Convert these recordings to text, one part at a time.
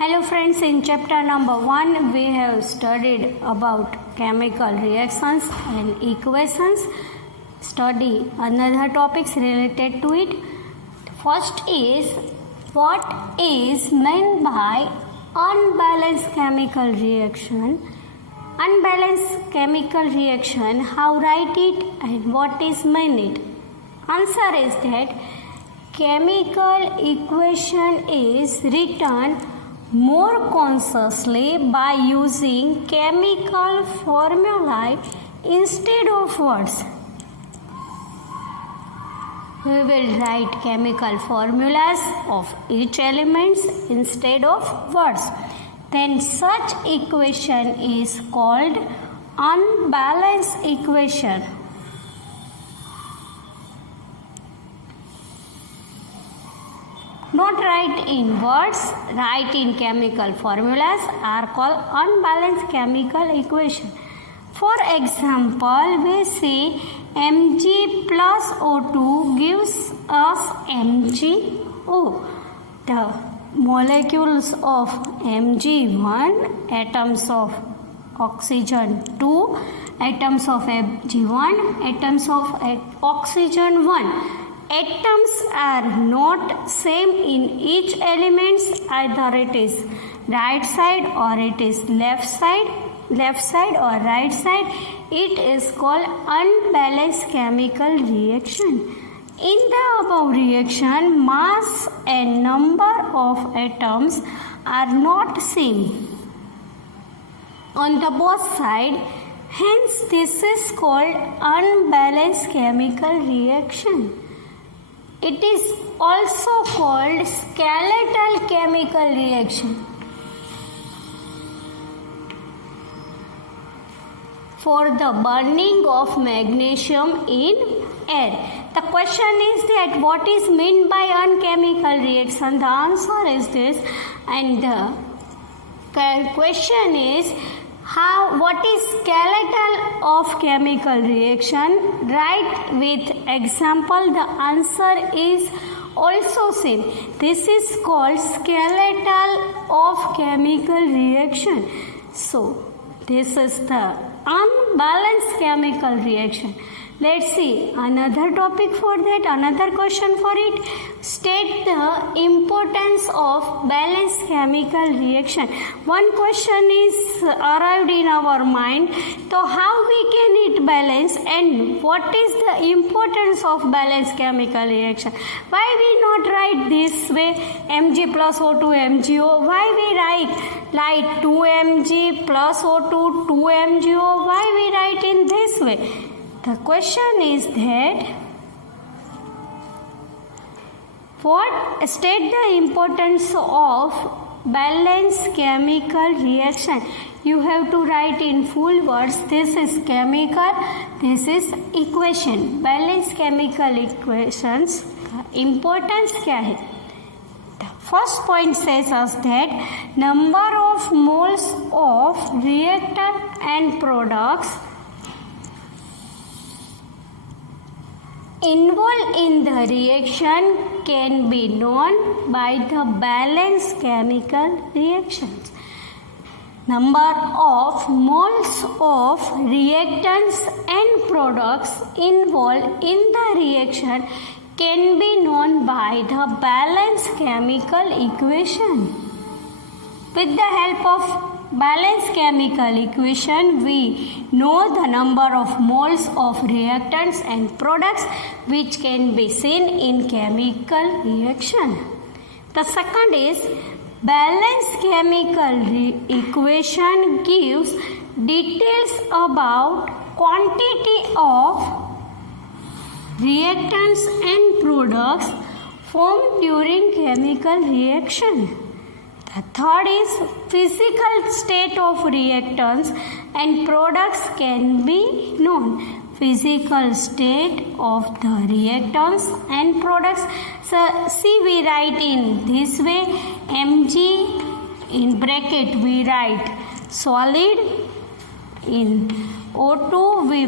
Hello friends, in chapter number 1 we have studied about chemical reactions and equations. Study another topics related to it. First is, what is meant by unbalanced chemical reaction? Unbalanced chemical reaction, how write it and what is meant it? Answer is that chemical equation is written more consciously by using chemical formulae instead of words. We will write chemical formulas of each element instead of words. Then such equation is called unbalanced equation. Not write in words, write in chemical formulas are called unbalanced chemical equation. For example, we see Mg plus O2 gives us MgO. The molecules of Mg1, atoms of oxygen 2, atoms of Mg1, atoms of oxygen 1. Atoms are not same in each element, either it is right side or it is left side or right side. It is called unbalanced chemical reaction. In the above reaction, mass and number of atoms are not same on the both sides. Hence, this is called unbalanced chemical reaction. It is also called skeletal chemical reaction. For the burning of magnesium in air. The question is that what is meant by unchemical reaction? The answer is this, and the question is what is skeletal of chemical reaction? Write with example. The answer is also same. This is called skeletal of chemical reaction. So this is the unbalanced chemical reaction. Let's see another topic for that, another question for it. State the importance of balanced chemical reaction. One question is arrived in our mind. So how we can it balance and what is the importance of balanced chemical reaction? Why we not write this way Mg plus O2 MgO? Why we write 2 Mg plus O2 2 MgO? Why we write in this way? The question is that state the importance of balanced chemical reaction. You have to write in full words. This is chemical, this is equation. Balanced chemical equations. Importance क्या है? The first point says us that number of moles of reactant and products involved in the reaction can be known by the balanced chemical reactions. Number of moles of reactants and products involved in the reaction can be known by the balanced chemical equation. With the help of balanced chemical equation, we know the number of moles of reactants and products which can be seen in chemical reaction. The second is balanced chemical equation gives details about quantity of reactants and products formed during chemical reaction. The third is physical state of reactants and products can be known. Physical state of the reactants and products. So see, we write in this way Mg in bracket we write solid, in O2 we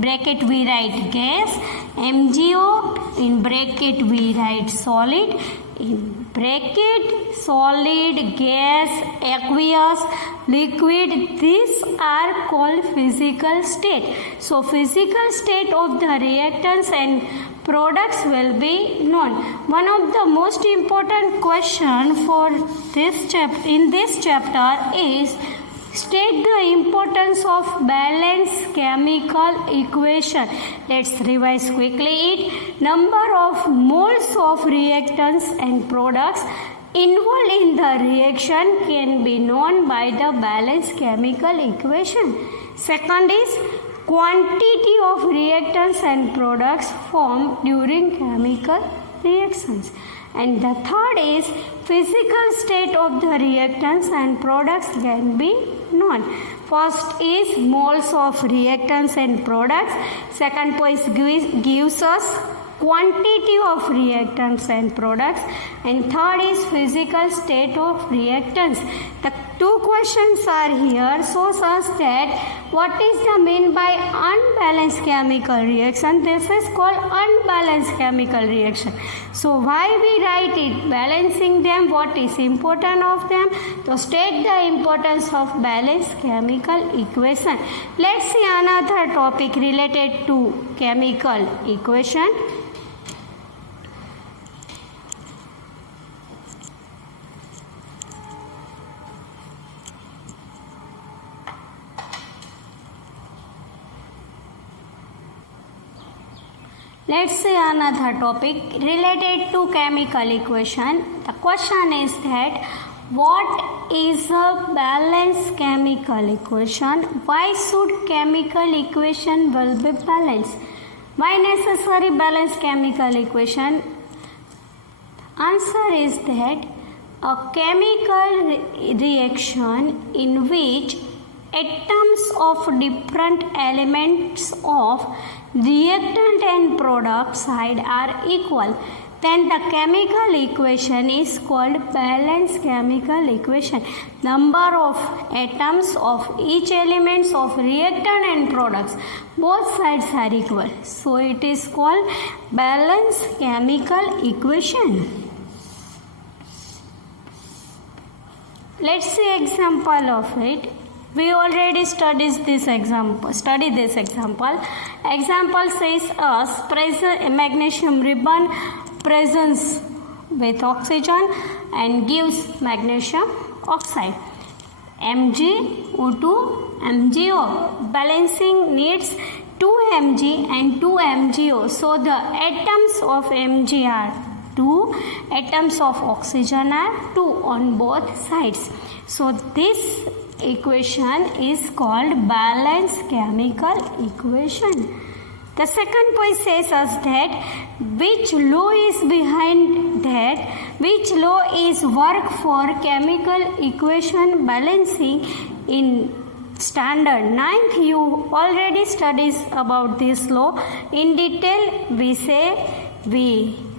bracket we write gas, MgO in bracket we write solid, in bracket solid, gas, aqueous, liquid, these are called physical state. So physical state of the reactants and products will be known. One of the most important question for this in this chapter is state the importance of balanced chemical equation. Let's revise quickly it. Number of moles of reactants and products involved in the reaction can be known by the balanced chemical equation. Second is quantity of reactants and products formed during chemical reactions. And the third is physical state of the reactants and products can be known. First is moles of reactants and products. Second point gives us quantity of reactants and products, and third is physical state of reactants. The two questions are here, shows us that what is the mean by unbalanced chemical reaction. This is called unbalanced chemical reaction. So why we write it? Balancing them, what is important of them? To state the importance of balanced chemical equation. Let's see another topic related to chemical equation. Let's see another topic related to chemical equation. The question is that what is a balanced chemical equation? Why should chemical equation will be balanced? Why necessary balanced chemical equation? Answer is that a chemical reaction in which atoms of different elements of reactant and product side are equal, then the chemical equation is called balanced chemical equation. Number of atoms of each elements of reactant and products, both sides are equal, so it is called balanced chemical equation. Let's see example of it. We already studied this example. Example says a magnesium ribbon presents with oxygen and gives magnesium oxide. MgO2 MgO. Balancing needs 2 Mg and 2 MgO. So the atoms of Mg are 2, atoms of oxygen are 2 on both sides. So this equation is called balanced chemical equation. The second point says us that which law is behind that, which law is work for chemical equation balancing in standard 9th. You already studied about this law in detail. We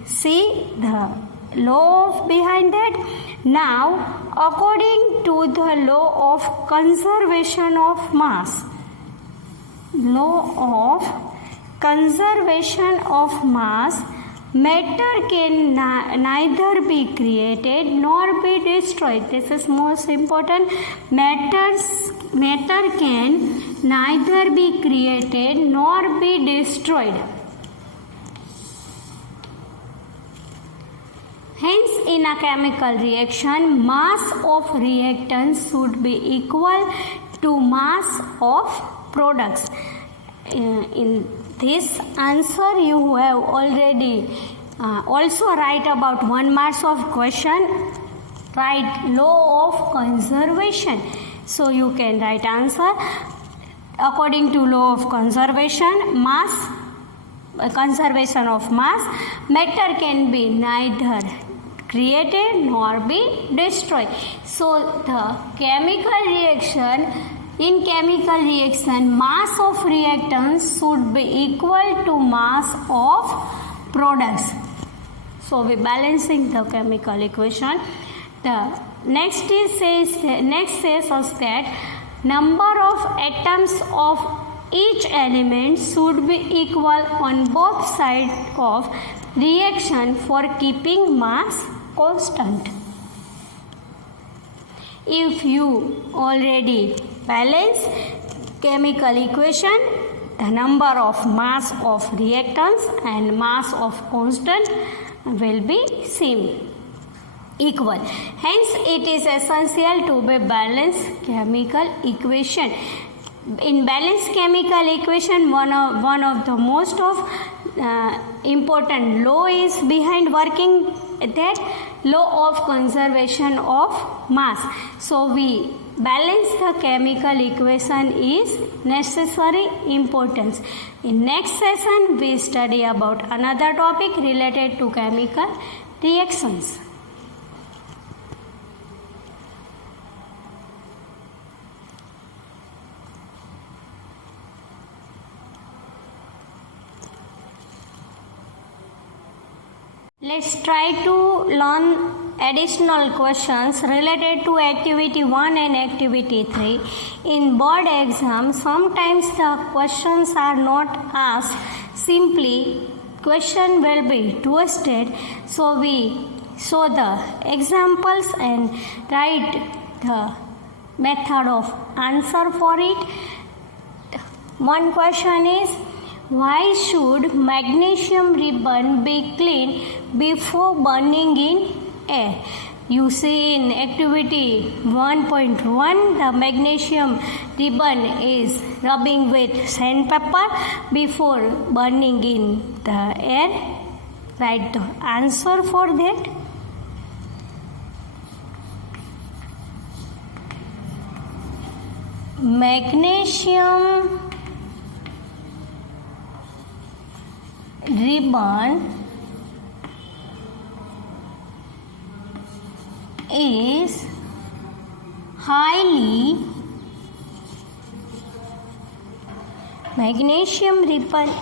see the law behind that. Now, according to the law of conservation of mass, matter can neither be created nor be destroyed. This is most important. Matter can neither be created nor be destroyed. Hence, in a chemical reaction, mass of reactants should be equal to mass of products. In this answer, you have already also write about 1 mark of question. Write law of conservation. So you can write answer according to law of conservation. Conservation of mass, matter can be neither created nor be destroyed. So the in chemical reaction, mass of reactants should be equal to mass of products. So we balancing the chemical equation. The next says us that number of atoms of each element should be equal on both sides of reaction for keeping mass constant. If you already balance chemical equation, the number of mass of reactants and mass of constant will be same equal. Hence it is essential to be balanced chemical equation. In balanced chemical equation, one of the most of important law is behind working, that law of conservation of mass. So we balance the chemical equation is necessary importance. In next session we study about another topic related to chemical reactions. Let's try to learn additional questions related to activity 1 and activity 3. In board exam, sometimes the questions are not asked simply, question will be twisted. So we show the examples and write the method of answer for it. One question is, why should magnesium ribbon be cleaned before burning in air? You see in activity 1.1, the magnesium ribbon is rubbing with sandpaper before burning in the air. Write the answer for that. Magnesium ribbon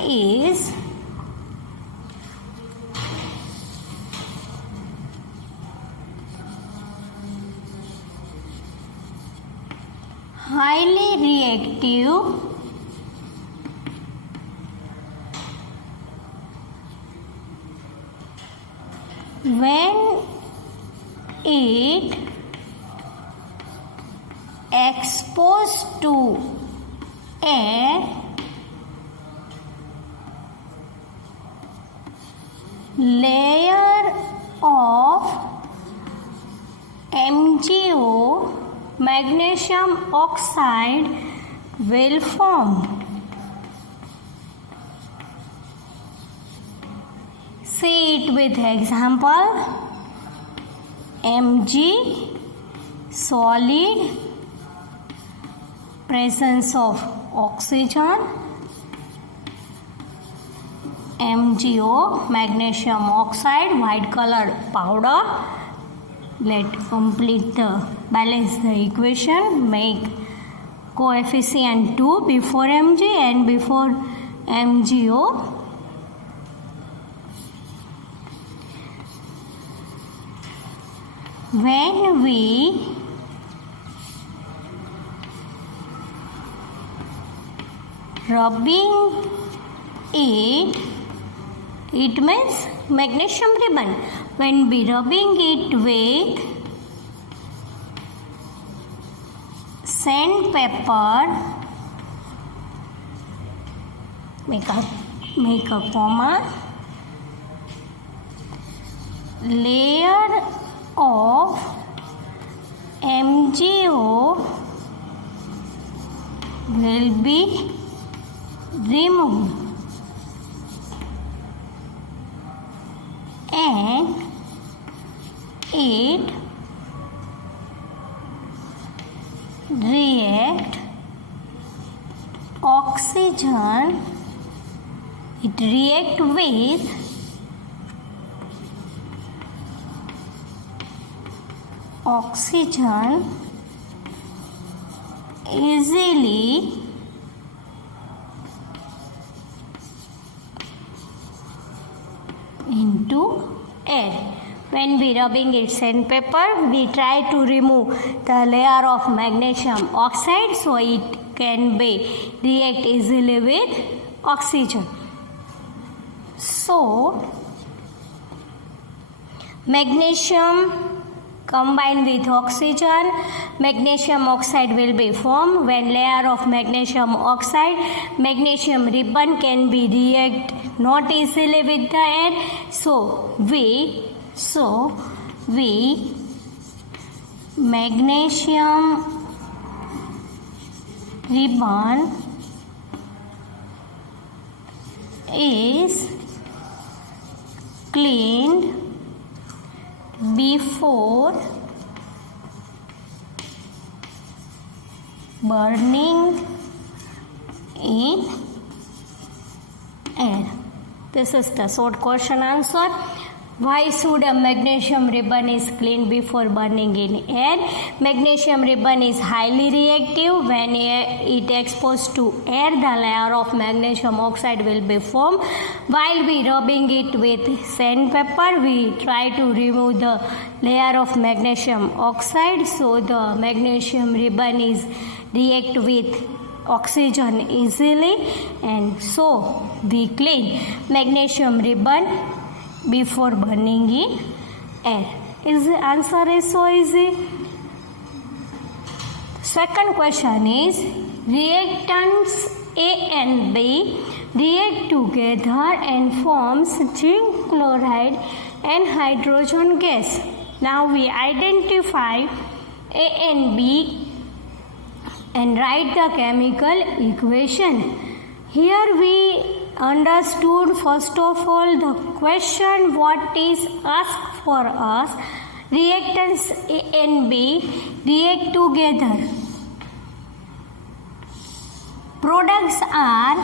is highly reactive when it exposed to air. Layer of MgO, magnesium oxide, will form. See it with example. Mg, solid, presence of oxygen, MgO, magnesium oxide, white colored powder. Let complete the balance the equation. Make coefficient 2 before Mg and before MgO. When we rubbing it means magnesium ribbon. When we rubbing it with sandpaper, make a comma, layer of MgO will be removed and it react oxygen, it react with oxygen easily into air. When we rubbing it sandpaper, we try to remove the layer of magnesium oxide, so it can be react easily with oxygen. So magnesium combined with oxygen, magnesium oxide will be formed. When layer of magnesium oxide, magnesium ribbon can be react not easily with the air. So we magnesium ribbon is cleaned before burning in air. This is the short question answer. Why should a magnesium ribbon is cleaned before burning in air? Magnesium ribbon is highly reactive. When it exposed to air, the layer of magnesium oxide will be formed. While we rubbing it with sandpaper, we try to remove the layer of magnesium oxide. So the magnesium ribbon is react with oxygen easily, and so we clean magnesium ribbon before burning in air. Is the answer is so easy. Second question is, reactants A and B react together and forms zinc chloride and hydrogen gas. Now we identify A and B and write the chemical equation. Here we understood first of all the question what is asked for us. Reactants A and B react together. Products are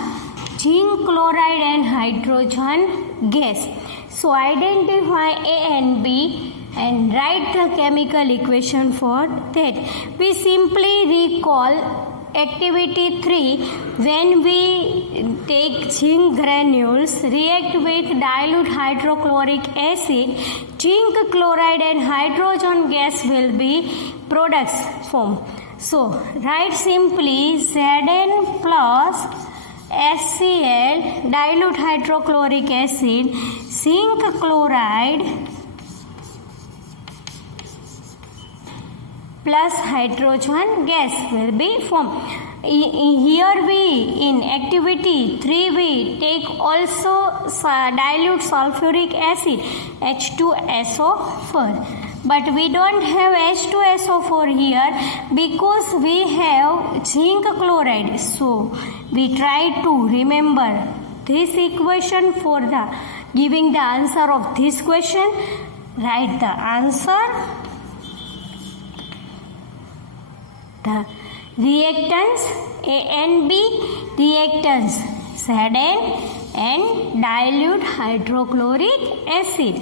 zinc chloride and hydrogen gas. So identify A and B and write the chemical equation for that. We simply recall activity 3. When we take zinc granules, react with dilute hydrochloric acid, zinc chloride and hydrogen gas will be products formed. So write simply Zn plus HCl, dilute hydrochloric acid, zinc chloride plus hydrogen gas will be formed. Here we in activity 3 we take also dilute sulfuric acid H2SO4, but we don't have H2SO4 here because we have zinc chloride. So we try to remember this equation for the giving the answer of this question. Write the answer. The reactants A and B, reactants Zn and dilute hydrochloric acid.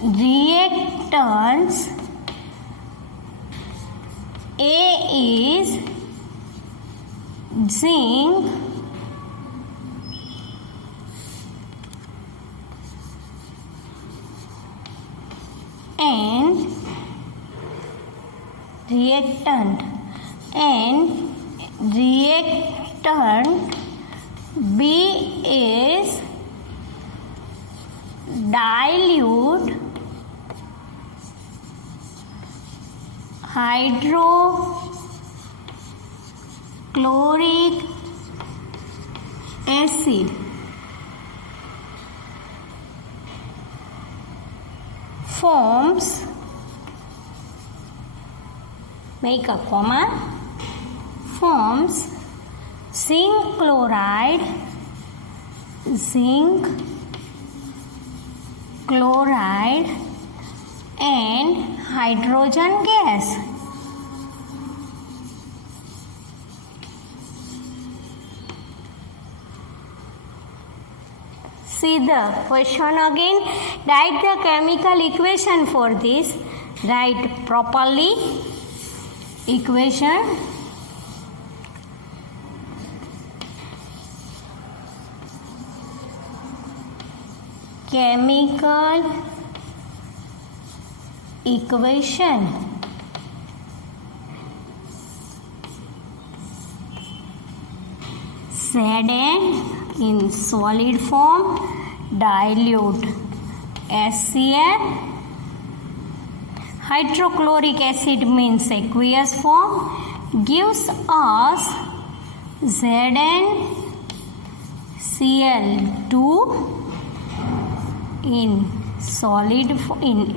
Reactants A is zinc and reactant B is dilute hydrochloric acid. Forms, make a comma, forms zinc chloride and hydrogen gas. See the question again. Write the chemical equation for this. Write properly. Equation. Chemical equation. Zn in solid form, dilute HCl. Hydrochloric acid means aqueous form, gives us ZnCl2 in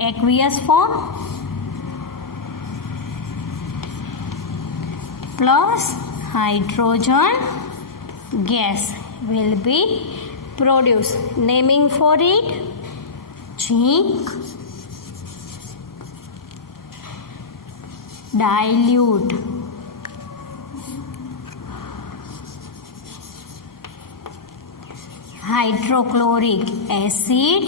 aqueous form plus hydrogen gas will be produced. Naming for it: zinc, dilute hydrochloric acid,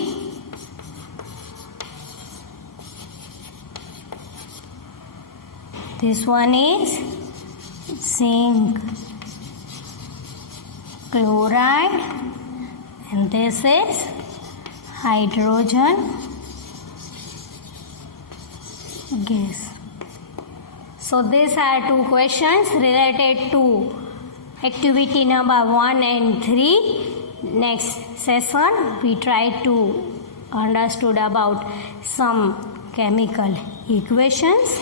this one is zinc chloride, and this is hydrogen gas. So these are two questions related to activity number 1 and 3. Next session we try to understood about some chemical equations.